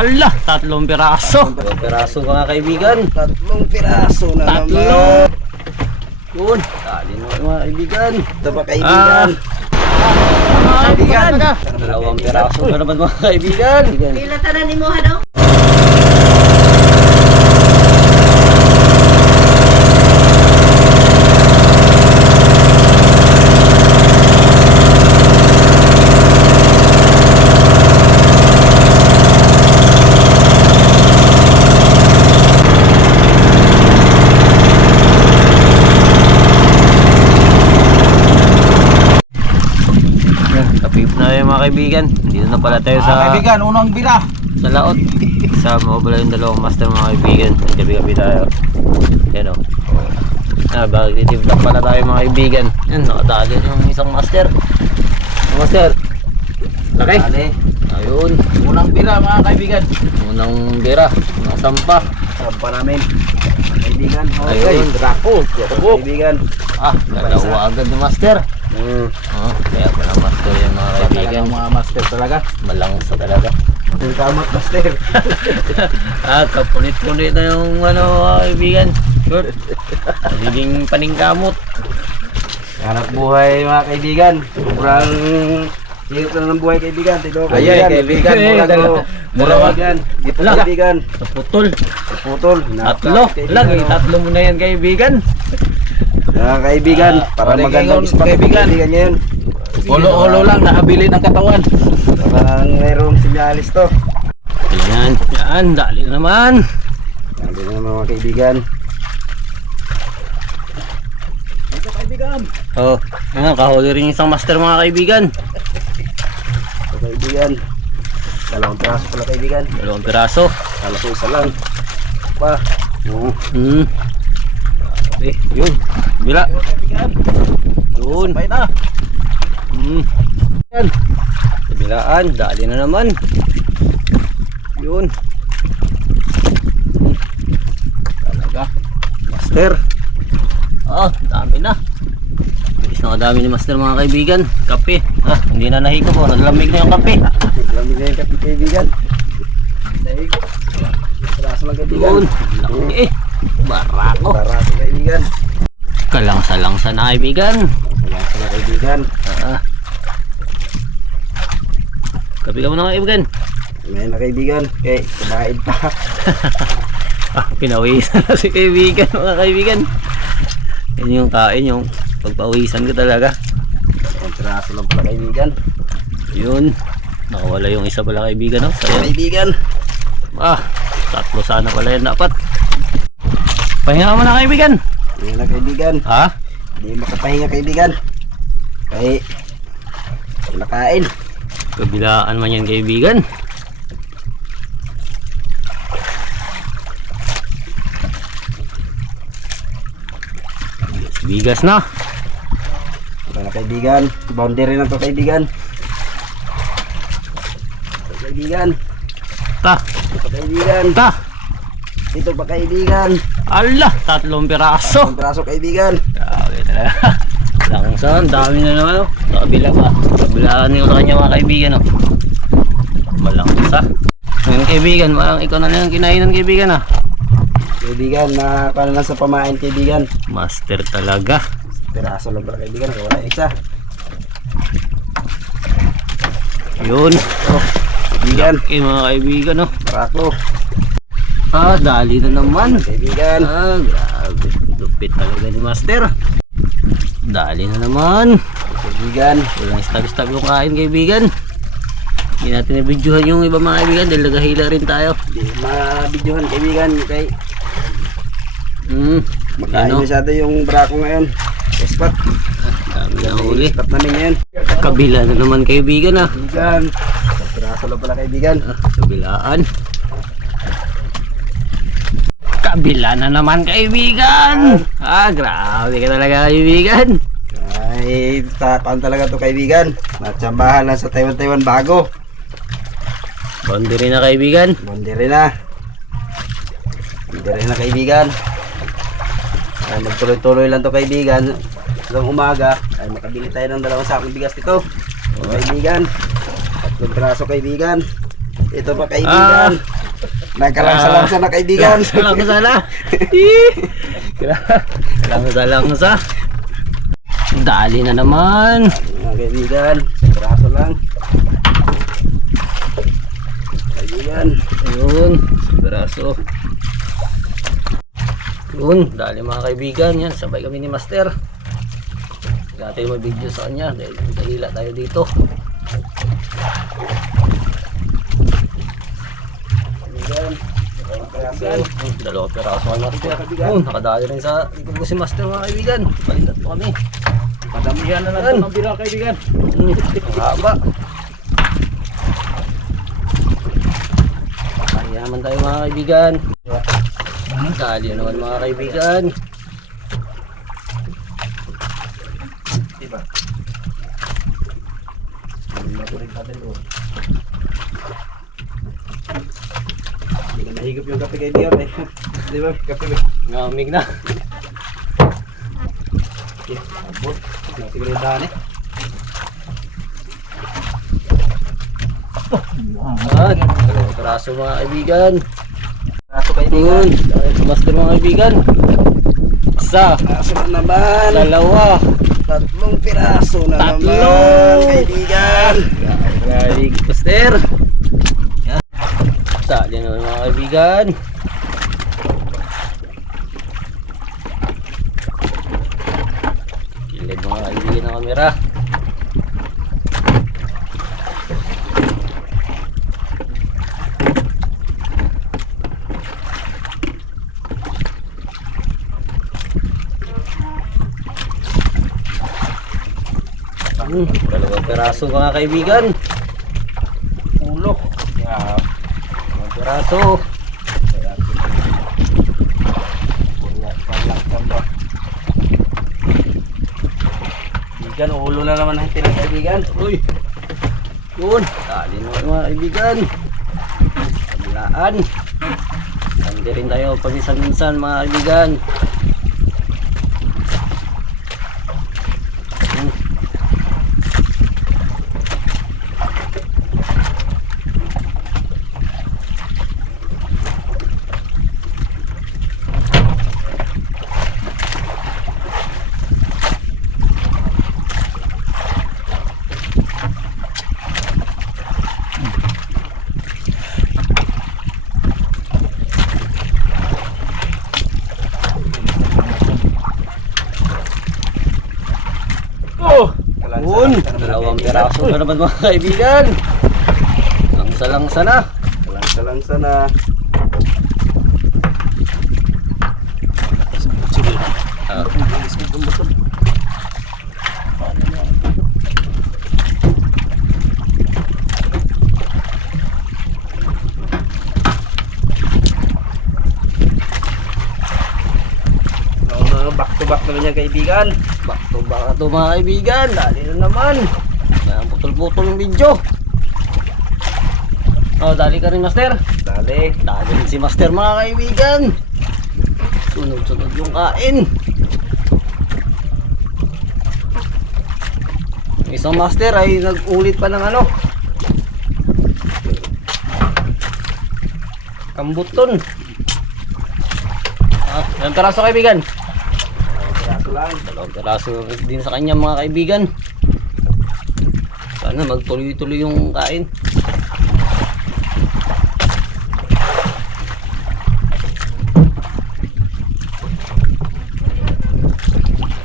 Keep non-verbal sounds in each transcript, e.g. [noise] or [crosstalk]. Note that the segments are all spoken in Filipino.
Ala, tatlong piraso. Tatlong piraso mga kaibigan. Tatlong piraso na Tatlo. naman. Yun. Dali mo mga kaibigan. Ito pa kaibigan. Mga kaibigan. Dalawang piraso na naman mga kaibigan. Pila tanan ni mo hado? Yan, Kapip na yung mga kaibigan. Dito na pala tayo sa, kaibigan, unang bira. sa laot. Sama ko pala yung dalawang master mga kaibigan. Gabi-gabi tayo. Yan o. Ah, bagay vlog pala tayo mga kaibigan. Yan, nakadali yung isang master. Master. Laki. Ayun. Unang bira mga kaibigan. Unang bira. Unang sampa. Sarap pa namin. Kaibigan. Okay. Ayun. Draco. Kaibigan. Ah, dalawa agad ni master. Hmm. Oh, kaya pala master yung mga kaibigan. Talagang mga master talaga. Malangsa talaga. Yung kamot master. [laughs] Ah, kapunit-punit na yung ano kaibigan. Good. Nagiging paningkamot. Hanap buhay mga kaibigan. Sobrang hirap na ng buhay kaibigan. Tito kaibigan. kaibigan. Mura ko. Mura kaibigan. Dito kaibigan. Naputol. Putol. Tatlo. Lagi, tatlo mo na yan kaibigan. Mga kaibigan. Ah, Para magandang spot kaibigan. kaibigan ngayon. Ulo-ulo lang, nakabili ng katawan. Parang mayroong sinyalis to. Yan, yan, dali na naman. Sabi na mga kaibigan. Oh, yan, kahuli rin isang master mga kaibigan. Ito kaibigan. Dalawang piraso pala kaibigan. Dalawang piraso. Kala ko isa lang. Pa. Oo. Hmm. Eh, yun. Bila. Yun. Sabay na. Hmm. Yan. Kabilaan, dali na naman. Yun. Hmm. Talaga. Master. Oh, dami na. Bilis na kadami ni Master mga kaibigan. Kape. Ah, hindi na nahiko po. Nalamig na yung kape. Lamig na yung kapi kaibigan. Dahil ko. Piraso lang kaibigan. Yun. Laki. Barako. Piraso kaibigan. Kalangsa-langsa na kaibigan. Piraso na kaibigan. Ah. Kape ka muna mga kaibigan. Ngayon na kaibigan. Okay, kumain pa. [laughs] Ah, pinawisan na si kaibigan mga kaibigan. Yan yung kain yung pagpawisan ko talaga. Ang piraso lang pala kaibigan. Yun. Nakawala yung isa pala kaibigan. No? Sayang. Kaibigan. Ah, tatlo sana pala yan dapat. Pahinga ka muna kaibigan. Ngayon na kaibigan. Ha? Hindi makapahinga kaibigan. Kaya nakain. Kabilaan man yan kaibigan. Bigas na. Ito na kaibigan. Boundary na to kaibigan. Kaibigan. Ta, Ito kaibigan. ta. Ito pa kaibigan. Ala, tatlong piraso. Ang braso kaibigan. Langsan, [laughs] dami na naman oh. Sa kabila pa. Kabilaan niyo sa kanya mga kaibigan oh. Malangsa. Ngayon kaibigan, parang ikaw na lang ang kinainan kaibigan ah. Kaibigan, na paano lang sa pamain kaibigan. Master talaga. Piraso lang pala kaibigan. Wala isa. Yun. Oh, kaibigan. Okay mga kaibigan oh. Paraklo. Ah, dali na naman. Kaibigan. Ah, grabe. Lupit talaga ni Master. Dali na naman. Kaibigan. Walang stab-stab yung kain kaibigan. Hindi natin i-videohan yung iba mga kaibigan dahil nagahila rin tayo. Di mabidyohan kaibigan. Kay Hmm. makain Ano? masyado yung brako ngayon. Spot. Dami na huli. Spot namin ngayon. Kabila na naman kaibigan ah. Kaibigan. Piraso lang pala kaibigan. Ah, Kabilaan. Kabila na naman kaibigan. Ah, grabe ka talaga kaibigan. Ay, tapan talaga to kaibigan. Natsambahan lang sa Taiwan-Taiwan bago. Boundary na kaibigan. Boundary na. Boundary na kaibigan. Ay, magtuloy-tuloy lang to kaibigan. Hanggang umaga, ay makabili tayo ng dalawang sakong bigas nito. Kaibigan. Tatlong piraso kaibigan. Ito pa kaibigan. Nagkalansa-lansa na kaibigan. Lang sana. Lang sa lang sa. Dali na naman. Mga kaibigan, braso lang. Kaibigan. Ayun, braso. Yun, dali mga kaibigan. Yan, sabay kami ni Master. Hindi natin mag-video sa kanya dahil dahila tayo dito. Kaibigan. Yun, Dalawang peraso kay Master. Yun, nakadali rin sa likod ko si Master mga kaibigan. Balikat po kami. Padamihan na lang ito ng bira kaibigan. [laughs] Haba. Mayaman tayo mga kaibigan. Dali na naman mga kaibigan. Diba? Hindi ka nahigop yung kape kaibigan eh. [laughs] Di ba? Kape ba? Ngamig na. Abot. Daan eh. Yan. Dalawang peraso mga kaibigan. Yun. kaibigan. Dahil sa master mga kaibigan. Isa. Braso na naman. Dalawa. Tatlong piraso na Tatlo. naman. Kaibigan. Galing master. Yan. Na naman mga kaibigan. Kilid mga kaibigan ng kamera. Hmm, dalawang peraso mga kaibigan. Ulo. Yeah. Dalawang peraso. Kaibigan, ulo na naman ang tinang kaibigan. Uy! Yun! Dali na mga kaibigan. Kabilaan. Hindi rin tayo paminsan-minsan mga kaibigan. Hmm. Oh! Yun! Peraso na naman mga kaibigan. Langsa-langsa na. Langsa-langsa na. Ah. Back to back naman yan kaibigan. Back to back na to mga kaibigan. Dali na naman. Putol-putol yung video. Oh, dali ka rin, Master. Dali. Dali rin si Master mga kaibigan. Sunod-sunod yung kain. Isang master ay nag-ulit pa ng ano. Kambuton. Ah, yan peraso kaibigan. Piraso lang. Dalawang peraso din sa kanya mga kaibigan. Sana magtuloy-tuloy yung kain.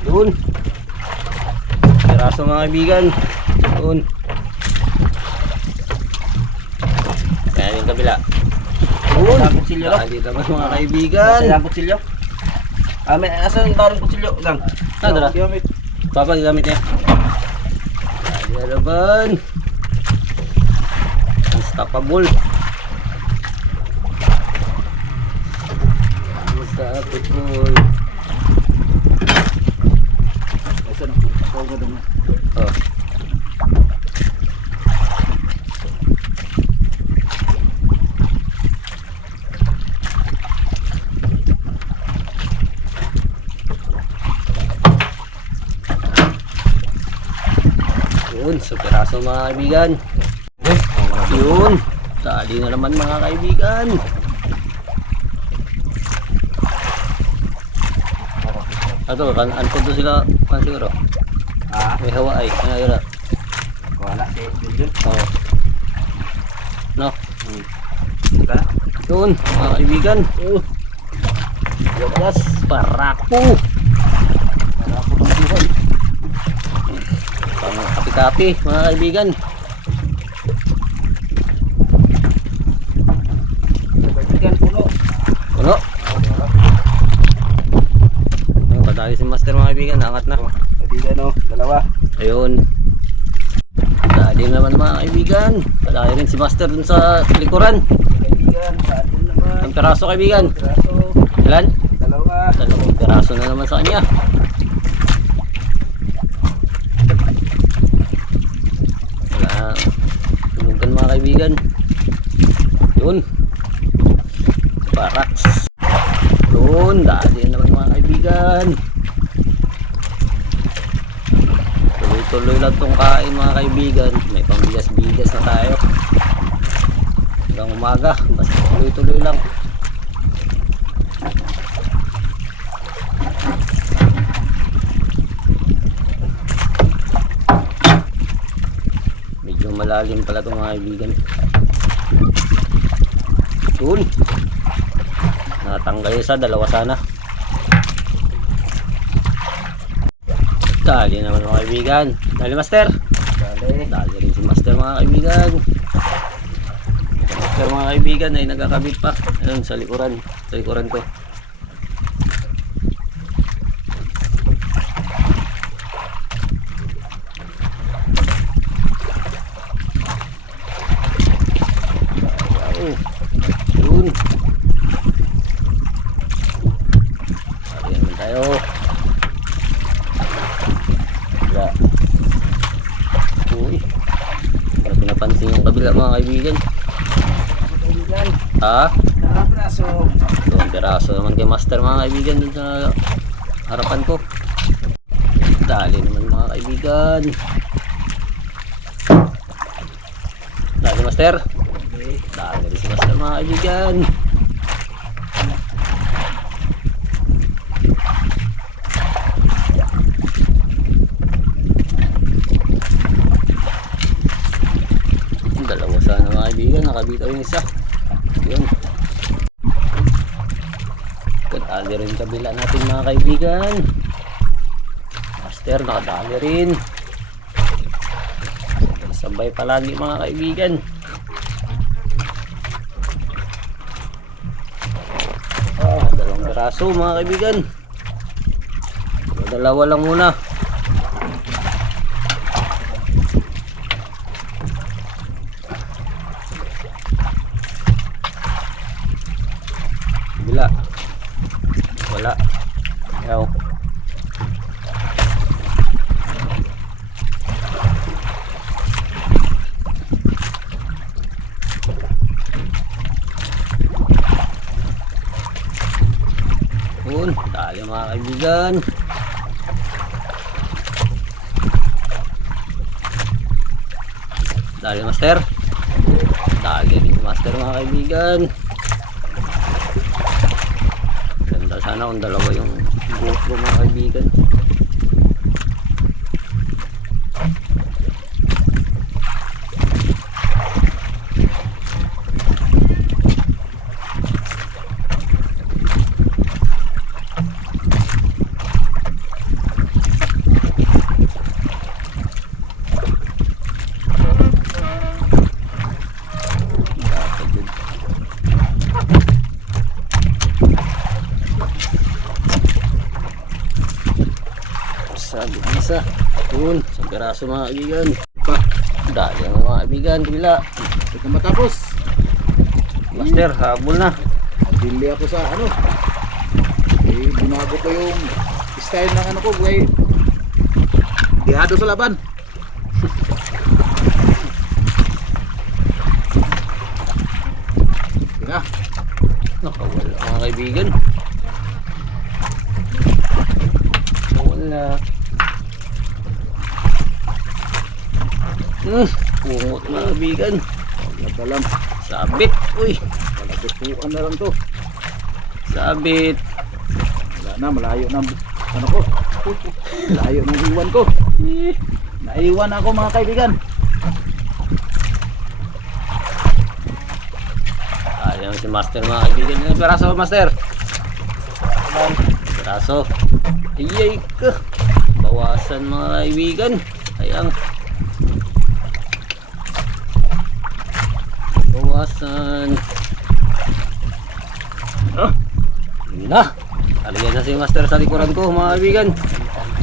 Yun. Peraso mga kaibigan. Yun. Kaya yung kabila. Yun. Ang kutsilyo lang. Dali naman mga kaibigan. Ang kutsilyo? Ah, may asan ang tawag kutsilyo? Gang. Ah, dala. Gamit. Papa, gamit niya. Dali na naman. Unstoppable. Unstoppable. Asan ang kutsilyo? Oh. Yun, so mga kaibigan. Yun. Dali na naman mga kaibigan. Ato, kan ano to sila kan siguro. Ah, May hawa ay ano yun. wala. Eh, yun yun. Oh. No, Diba? doon mga kaibigan. Oh. Wagas, parapo. Para kapi-kapi mga kaibigan. Puno. Ayun, kadali si Master mga kaibigan. Angat na. Kaibigan, oh. Dalawa. Ayun. Dali naman mga kaibigan. Kadali rin si Master dun sa likuran. Kaibigan, saan naman. Ang peraso kaibigan. Piraso. Ilan? Dalawa. Dalawang peraso na naman sa kanya. Wala. Tulugan mga kaibigan. Yun. Paraks. Yun. Dali naman mga kaibigan. Tuloy-tuloy lang tong kain mga kaibigan. May pambigas-bigas na tayo. Hanggang umaga. Basta tuloy-tuloy lang. Malalim pala itong mga kaibigan. Yun. Natanggal isa, dalawa sana. Dali naman mga kaibigan. Dali master. Dali. Dali rin si master mga kaibigan. Master mga kaibigan ay nagkakabit pa. Ayun sa likuran. Sa likuran ko. Oh, yun. Ayan naman tayo. Wala. Uy. Wala pinapansin yung kabila mga kaibigan. Kaibigan. Ha? Dalawa piraso. Doon peraso naman kay master mga kaibigan dun sa harapan ko. Dali naman mga kaibigan. Dali master. Okay. Dali rin si master mga kaibigan. Dalawa sana mga kaibigan. Nakabitaw yung isa. Yun. Kadali rin kabila natin mga kaibigan. Master, nakadali rin. Sabay palagi mga kaibigan. Ah, dalawang piraso mga kaibigan. Dalawa lang muna. Bila. Wala. Ayaw. Yun, tayo mga kaibigan. Dali master. Dali master mga kaibigan. Ganda sana kung dalawa yung GoPro mga kaibigan. Dapat yun. Sabi isa. Yun, sa piraso mga kaibigan. Pa. Dali ang mga kaibigan, kabila. Ito matapos. Master, habol na. Bili ako sa ano. Eh, binago ko yung style ng ano ko, buhay. Dihado sa laban. Na. Nakawala mga kaibigan. Wala. Hmm, pungot mga kaibigan. Nagdalam. Sabit. Uy, Palagutuan na lang to. sabit. Wala na, malayo na. Ano ko? Malayo ng iwan ko. Naiwan ako mga kaibigan. Ayaw si Master mga kaibigan. Ilang peraso, Master? Peraso. Iyay ka. Bawasan mga kaibigan. Ayan. Bawasan. Ah. Na. Talagyan na si Master sa likuran ko mga kaibigan.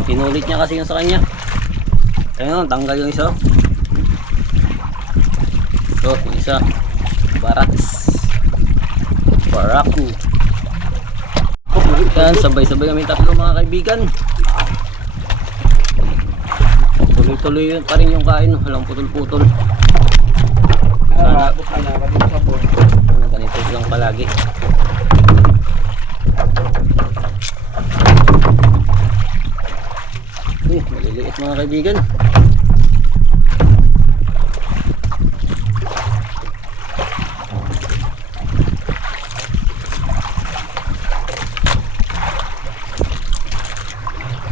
Pinulit niya kasi yung sa kanya. Ayun, tanggal yung isa. Ito, yung isa. Barats. Baraku. Yan, sabay-sabay kami tatlo mga kaibigan. Tuloy-tuloy pa rin yung kain. Walang putol-putol. Sana palagi. Uy, maliliit mga kaibigan.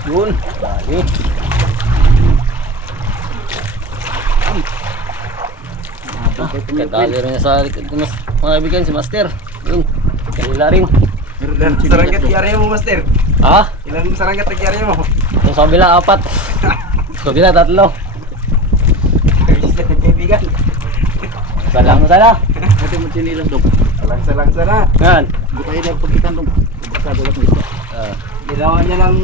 Yun, dali. Kadali rin sa likod ko mas mga kaibigan si Master. Yun, kanila rin. Ilan sarangkat yari mo, Master? Ha? Ilan sarangkat nagyari mo? Yung sa kabila, apat. [laughs] Sa kabila, tatlo. Kaibigan. Salang sana. Ito mo sinilas dong. Langsa-langsa na. Yan. Bukay na pagkitan dong. Basado lang isa. Ah, Ginawa niya ng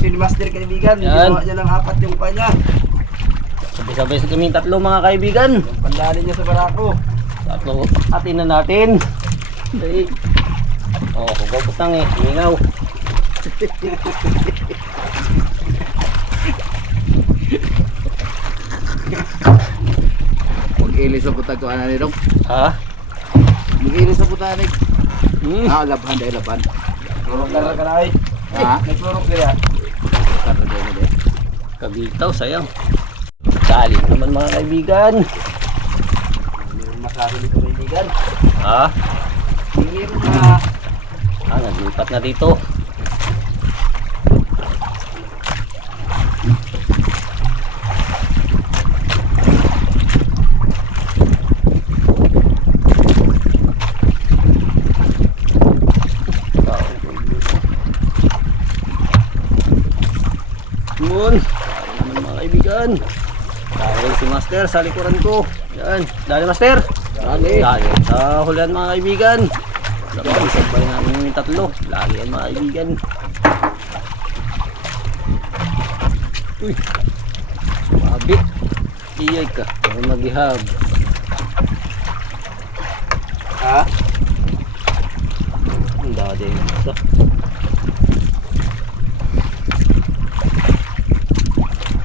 sini Master kaibigan. Ginawa niya ng apat yung kanya. sabay-sabay sa kami tatlo mga kaibigan. Yung pandali niya sa barako. Tatlo, atin na natin. Dali. Oh, kugaputang eh. Ingaw. Mag-ilis sa putag ko ano ni dong. Ha? Mag-ilis sa putag ni. Hmm. Ah, laban dahil laban. Turok na lang ka na ay. Ha? May dahil na dahil. Kabitaw, sayang. Dali naman mga kaibigan. Masabi nito kaibigan. Ha? Hindi rin na. Ah, naglipat na dito. Yun. Mga kaibigan. Dahil si Master sa likuran ko. Yan. Dali Master. Dali. Dali. Sa hulan mga kaibigan. Sabay, sabay namin yung tatlo. Lagi yan mga kaibigan. Uy. Sumabit. Iyay ka. Para maghihab. Ha? Ang dadi yung isa.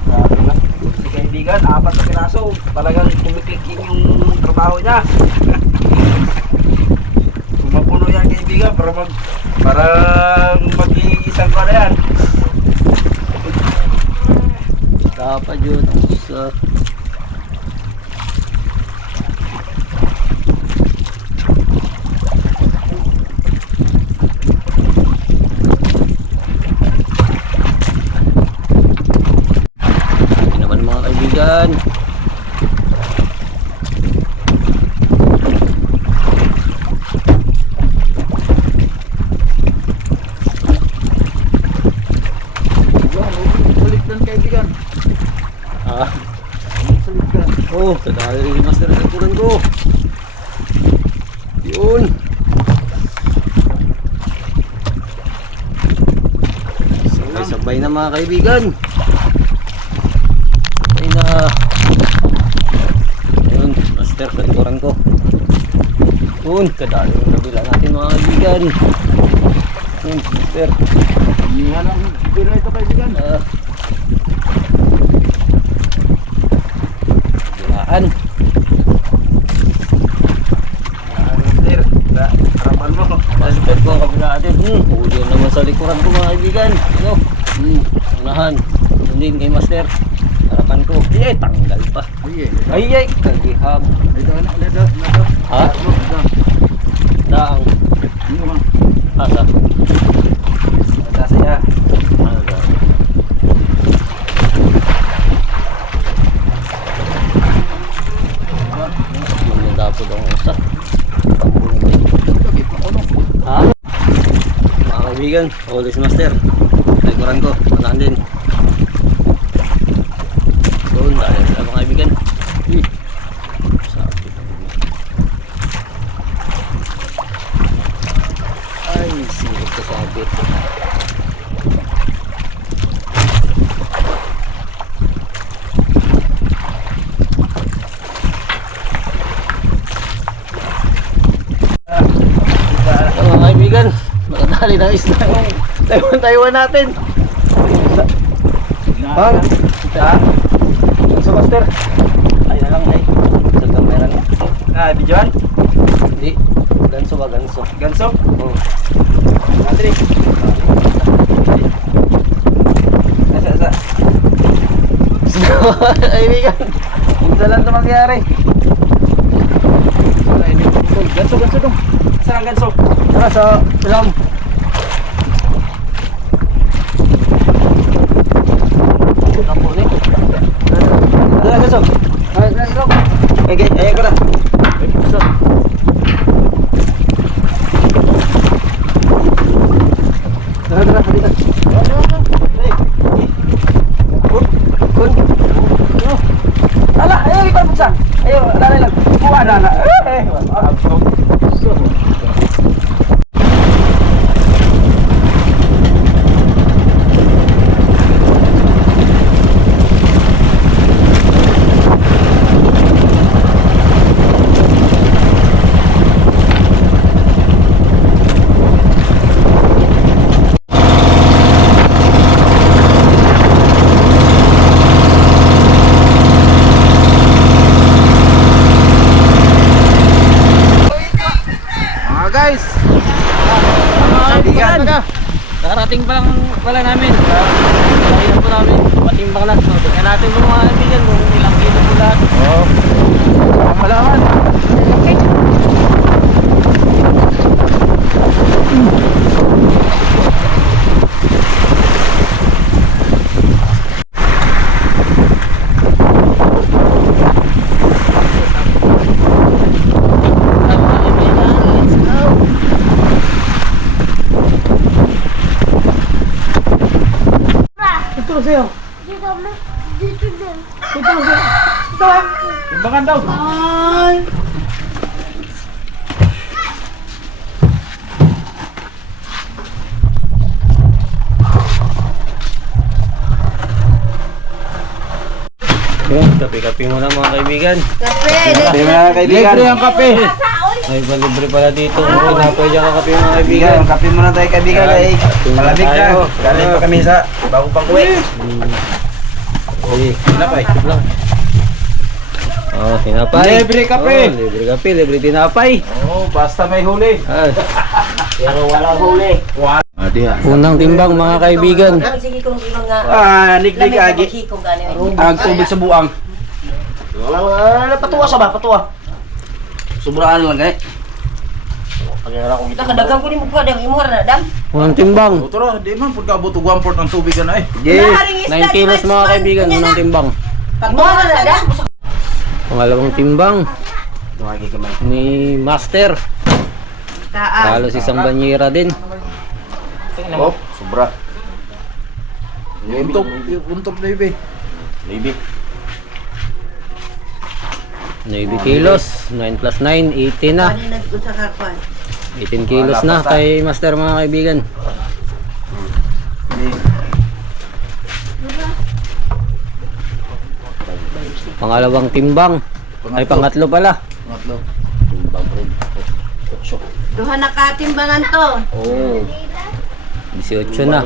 Grabe na. Si kaibigan, apat na piraso. Talagang kumiklikin yung trabaho niya. Kung mapuno yan kaibigan, para mag... Parang mag-iisang ko na yan. Dapat yun. Ang. Hindi naman mga kaibigan. Balik lang kaibigan. Ah. Balik ka. Oh, kadali rin yung master sa likuran ko. Yun. Sabay-sabay na mga kaibigan. Sabay na. Yun, master sa likuran ko. Yun, kadali yung kabila natin mga kaibigan. Yun, master. Inihan ang biro ito kaibigan. Ah. Bilaan. Mo. Master ko kabila natin. Hmm, huli naman sa likuran ko mga kaibigan. Ano? Hmm, unahan. Yun kay Master. Harap hirapan ko. Ay, tanggal pa. Ay, eh. Ay, ay, kagihap. Ito, ano, ito, ito. Ha? Ito, Daang. ito, ito. Asa? Ano ba? Magdapod ang usa. Ha? Mga kaibigan, si Master. Nagkuran ko, manaan din. Doon, dahil sa mga kaibigan. Hmm. Ay, singit ka sabit. So, mga kaibigan, Taiwan-Taiwan natin. Ha? Ha? Sa master. Ay na lang ay. Sa kamera niya. Ah, videoan? Hindi. Ganso ba ganso? Ganso? Oh. Andri. Nasa, nasa. [laughs] kaibigan. Ito lang ito mangyari. Ganso, ganso dong. Saan ang ganso? Tara sa ulam. Kapo ni. Ano ang ganso? Ay, ganso. Okay, okay. Ayan ko na. Ganso. Tara, tara, halika. Kun. Ala, ayaw ikaw buksan. Ayaw, alala lang. Buka na na. Eh, Mga guys. Mga kaibigan. Karating pa lang pala namin. Kaya po namin. Patimbang na. So, tingnan natin po mga kaibigan kung ilang kilo po lahat. Oh. Ang malaman. Ito sa'yo. Dito mo. Dito din. Timbangan daw. Yan, kape-kape muna mga kaibigan. Kape. Mo na kaibigan. Libre ang kape. May balibre pala dito. Okay na pwede ang kape mga kaibigan. Kaibigan, kape muna tayo kaibigan. Ay, malamig na. tayo. Galing pa kami sa bago pang uwi. Sige. Tinapay. Oh, tinapay. Libre kape. Oh, libre kape, libre tinapay. Oh, basta may huli. [laughs] Ah, Pero wala huli. Ah, diyan. unang timbang mga kaibigan. Sige kung sino nga. Ah, niklik agi. Ang tubig sa buang. Wala, wala, patuwa sa ba? Patuwa. Sobraan lang eh. Nakadagang ko ni mo pa, dang imuhar na, dam. Unang timbang. O, tara, di man pagka buto guwamport ang tubig na eh. Yes. 9 kilos mga kaibigan, unang timbang. Imuhar na, dam. Pangalawang timbang Tumagi kamay. ni Master. Taan. Halos isang banyera din. Oh, sobra. Untop, untop na ibe. Maybe. 9 kilos. 9 plus 9, 18 na. Ano nag-usa ka, Kwan? 18 kilos na kay Master mga kaibigan. Pangalawang timbang. Ay pangatlo pala. Pangatlo. Duha na katimbangan to. Oh. 18 na.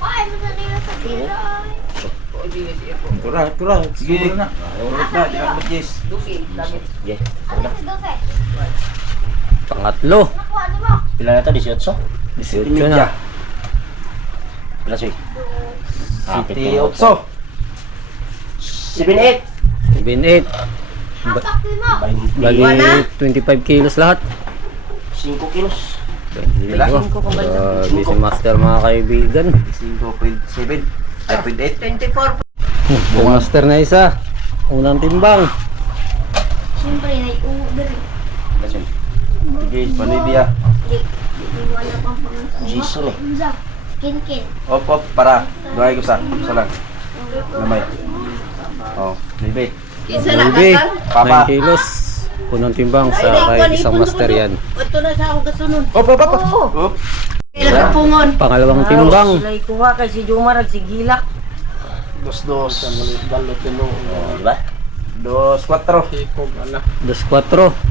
Ay, madali na sa tira. Tura, tura. Sige na. Urot na, di ako yes. Ano si Dofe? Pangatlo. Mo. Pila na to, 18? 18 na. Pila soy? City Otso. 7-8. 7-8. Hapak mo. Bali, 25 kilos lahat. 5 kilos. Uh, busy master mga kaibigan. 5.7. Ay, 5.8. 24. Yung master na isa. Unang timbang. Siyempre, nai-order. Sige, panibia. Wala pang eh. Unsa? Kin-kin. Op, op, para. Gawin ko sa. Isa lang. Lamay. Oh, maybe. Isa na Maybe. kasal. Papa. 9 kilos. Unang timbang sa kay isang master yan. Ito na sa akong kasunod. Op, op, op. Oo. Op. Kailan ka pungon? Pangalawang timbang. Sila'y kuha kay si Jumar at si Gilak. Dos, dos. Oh, diba? Dos, cuatro. 2-4.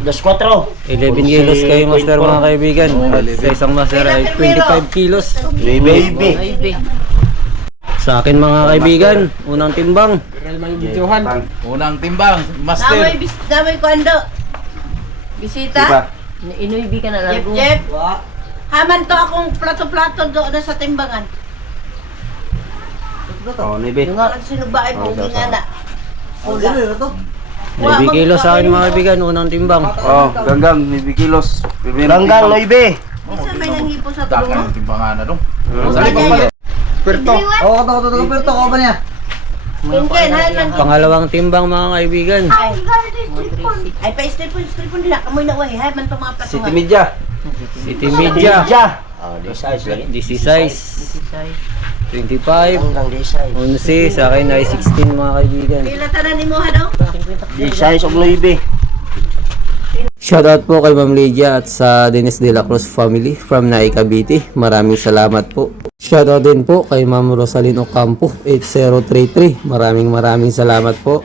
Dos, cuatro. 11 kilos kayo master mga kaibigan. At sa isang master ay 25 kilos. Baby. Sa akin mga kaibigan, unang timbang. Unang timbang, Damay, master. bis, damay ko ando. Bisita. Diba? Inuibi ka na lang. Jep, Jep. Haman to akong plato-plato doon na sa timbangan. Oh. Yung nga sinubay mo, hindi nga na. Wala. 9 kilos sa akin mga kaibigan, unang timbang. Oh, ganggang, maybe kilos. Ganggang, maybe. Isa may nangipo sa tulong mo. ng timbangan na dong. Sali pa pala. Perto. Oh, ito, ito, ito, ito, ko ba niya? Pangalawang timbang mga kaibigan. Ay, ay pa stripon, stripon nila. Kamoy na way. Hay man to mga City platungan. Media. City Media. Oh, di size lagi. DC size. 25. Hanggang di size. 11. Sa akin ay 16 mga kaibigan. Pila tanan ni mo ha daw? Size of maybe. Shoutout po kay Ma'am Lydia at sa Dennis De La Cruz family from Naik Cavite. Maraming salamat po. Shoutout din po kay Ma'am Rosalyn Ocampo 8033. Maraming maraming salamat po.